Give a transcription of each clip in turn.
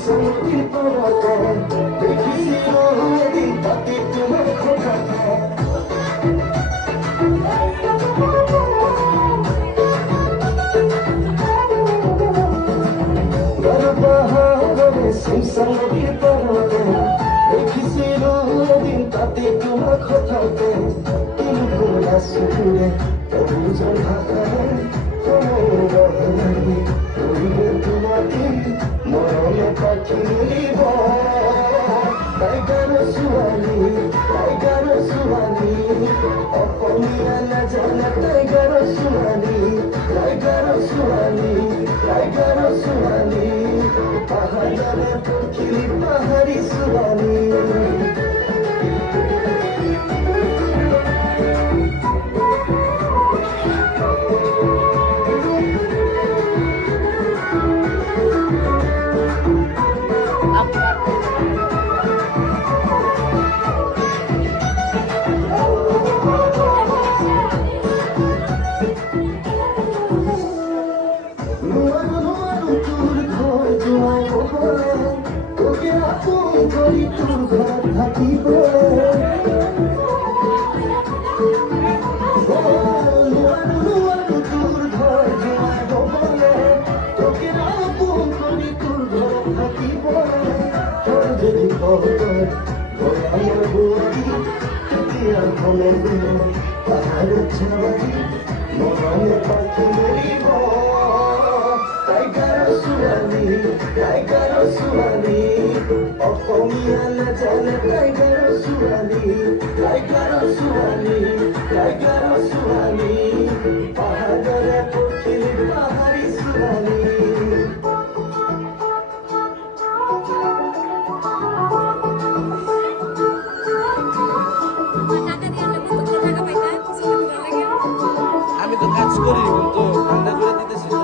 সমুদ্রের পরাতে দেখিছিল এদিন তাতে তোমার খোঁজাতে বাহারে সমুদ্রের পরাতে দেখিছিল এদিন তাতে তোমার খোঁজাতে তুমি কোনা সুরে অভিযোগ ভাষায় মরণে পাখি মিলিব টাইগার সুহানি অসমীয়া নাজানে টাইগার সুহানি পাহাড়ে পখিলি পাহাড়ি সুহানি তোর ঘর থাকিব তোর ঘর জমাব বলে তোকে আপন করি তোর ঘর থাকিব তোর যদি আমার বই ঘনে পাহাড় ছাড়ি মরণে পাখি মেরিব টাইগার সুহানি অসমীয়া নাজানে টাইগার সুহানি পাহাড়ে পখিলি পাহাড়ি সুহানি আমি তো কাজ করি কিন্তু ঠান্ডা করে দিতেছি তো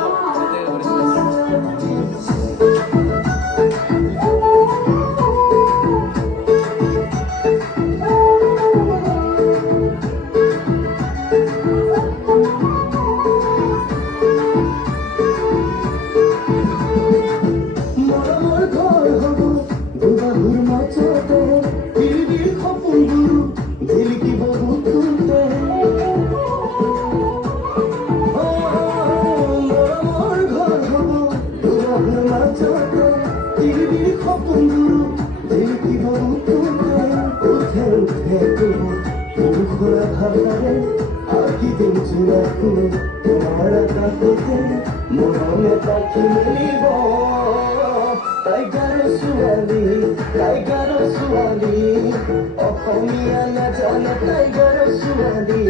মরণে পাখি মিলিব টাইগার সুহানি অসমীয়া নাজানে টাইগার সুহানি